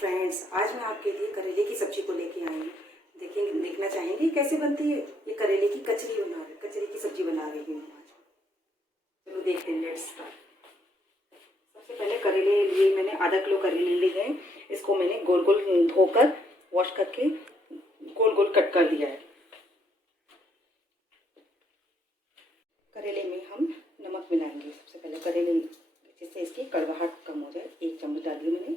Friends, आज मैं आपके लिए करेले की सब्जी को लेके आई हूँ। देखना चाहेंगे कैसे बनती है। ये करेले की कचरी की सब्जी बना रही हूँ आज। चलो देखते हैं, लेट्स स्टार्ट। सबसे पहले करेले लिए मैंने, आधा किलो करेले लिए हैं। इसको मैंने गोल गोल धोकर वॉश करके गोल गोल कट कर दिया है। करेले में हम नमक मिलाएंगे। सबसे पहले करेले, जिससे इसकी कड़वाहट कम हो जाए, 1 चम्मच डाली मैंने।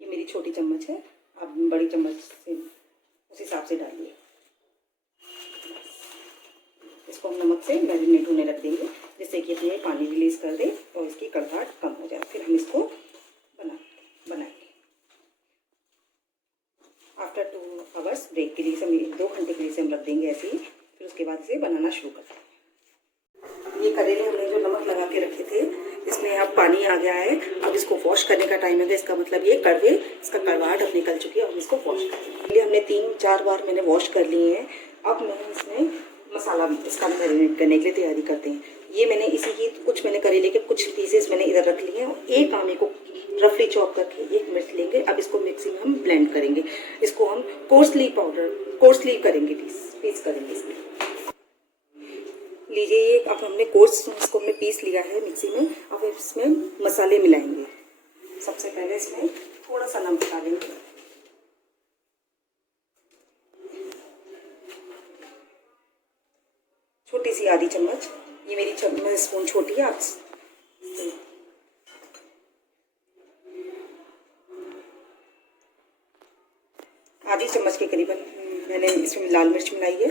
ये मेरी छोटी चम्मच है, आप बड़ी चम्मच से उस हिसाब से डालिए। इसको हम नमक से मैरिनेट होने रख देंगे, जिससे कि ये पानी रिलीज कर दे और इसकी कड़वाहट कम हो जाए। फिर हम इसको बनाएंगे। आफ्टर 2 आवर्स ब्रेक के लिए से 2 घंटे के लिए से हम रख देंगे ऐसे ही। फिर उसके बाद इसे बनाना शुरू करते हैं। ये करेले हमने जो नमक लगा के रखे थे, इसमें अब पानी आ गया है। अब इसको वॉश करने का टाइम है। इसका मतलब ये इसका कड़वाहट अब निकल चुकी है। अब इसको वॉश करेंगे। हमने 3-4 बार मैंने वॉश कर लिए हैं। अब मैं इसमें मसाला इसका मैरिनेट करने के लिए तैयारी करते हैं। ये मैंने इसी की मैंने करेले के कुछ पीसेस मैंने इधर रख लिए हैं और एक आमे को रफली चॉप करके 1 मिनट लेंगे। अब इसको मिक्सी में हम ब्लेंड करेंगे। इसको हम कोर्सली करेंगे, पीस करेंगे इसमें। लीजिए, ये अब हमने इसको हमने पीस लिया है मिक्सी में। अब इसमें मसाले मिलाएंगे। सबसे पहले इसमें थोड़ा सा नमक डालेंगे, छोटी सी आधी चम्मच। ये मेरी स्पून छोटी है। आधी चम्मच के करीबन मैंने इसमें लाल मिर्च मिलाई है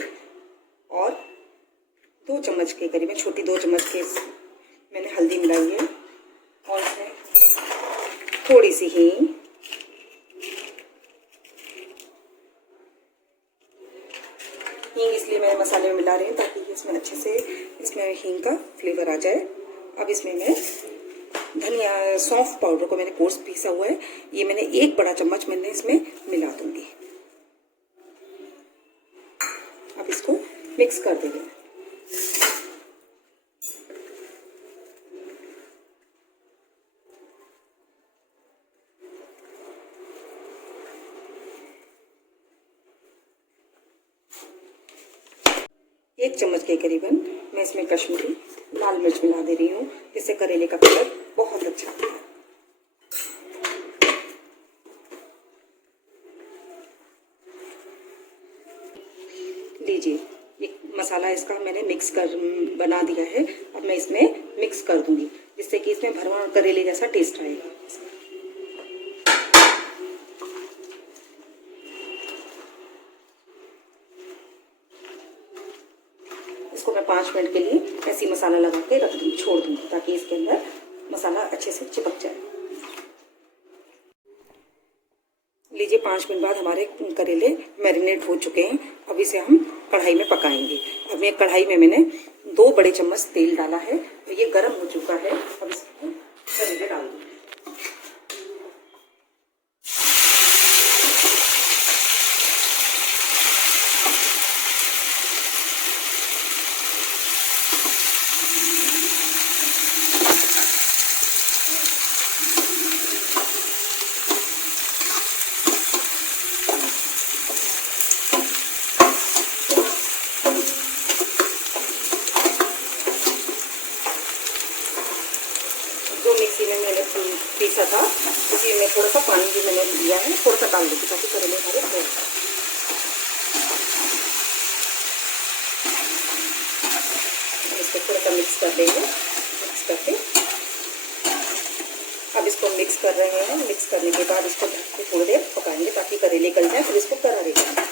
और 2 चम्मच के करीबन, छोटी 2 चम्मच के मैंने हल्दी मिलाई है और इसमें थोड़ी सी हींग, इसलिए मैं मसाले में मिला रही हूँ ताकि इसमें अच्छे से हींग का फ्लेवर आ जाए। अब इसमें मैं धनिया सौंफ पाउडर को मैंने कोर्स पीसा हुआ है, ये मैंने 1 बड़ा चम्मच मैंने इसमें मिला दूंगी। अब इसको मिक्स कर देंगे। एक चम्मच के करीबन मैं इसमें कश्मीरी लाल मिर्च मिला दे रही हूँ, जिससे करेले का कलर बहुत अच्छा आता है। लीजिए, ये मसाला इसका मैंने बना दिया है। अब मैं इसमें मिक्स कर दूंगी, जिससे कि इसमें भरवा करेले जैसा टेस्ट आएगा। इसको मैं 5 मिनट के लिए ऐसी मसाला लगा के छोड़ दूंगी, ताकि इसके अंदर मसाला अच्छे से चिपक जाए। लीजिए, 5 मिनट बाद हमारे करेले मैरिनेट हो चुके हैं। अब इसे हम कढ़ाई में पकाएंगे। अब एक कढ़ाई में मैंने 2 बड़े चम्मच तेल डाला है, तो ये गर्म हो चुका है। अब इसमें करेले डाल दूंगी। जो मिक्सी में मैंने पीसा था, उसी में थोड़ा सा पानी भी मैंने लिया है, थोड़ा सा डाल दूँगी ताकि करेले हमारे हो जाए। इसको थोड़ा सा मिक्स कर देंगे। मिक्स करके अब इसको मिक्स कर रहे हैं। मिक्स करने के बाद इसको ढक के थोड़ी देर पकाएंगे ताकि करेले गल जाए। फिर इसको करारे देंगे।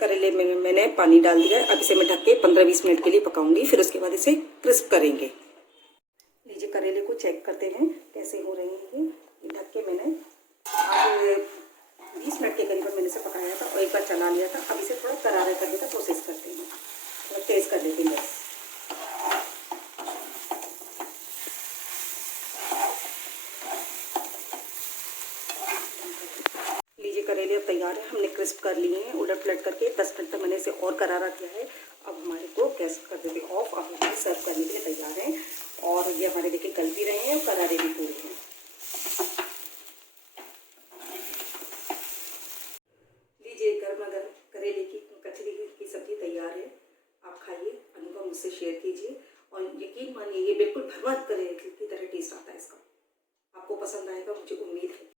करेले में मैंने पानी डाल दिया। अब इसे मैं ढक के 15-20 मिनट के लिए पकाऊंगी। फिर उसके बाद इसे क्रिस्प करेंगे। लीजिए, करेले को चेक करते हैं कैसे हो रहे हैं। ये ढक के मैंने 20 मिनट के करीबन मैंने इसे पकाया था और एक बार चला लिया था। अब इसे थोड़ा करारा करने का कोशिश करते हैं, थोड़ा तेज कर देते हैं। करेले अब तैयार है। हमने क्रिस्प कर लिए हैं। उलट पलट करके 10 मिनट तक मैंने इसे और करारा किया है। अब हमारे को गैस कर देते ऑफ। अब हम सर्व करने के लिए तैयार हैं। और ये हमारे देखिए गल भी रहे हैं और करारे भी पूरे हैं। लीजिए गर्मा गर्म करेले की कचरी की सब्जी तैयार है। आप खाइए, अनुभव मुझसे शेयर कीजिए और यकीन मानिए ये बिल्कुल भरमत करेले की तरह टेस्ट आता है इसका। आपको पसंद आएगा मुझे उम्मीद है।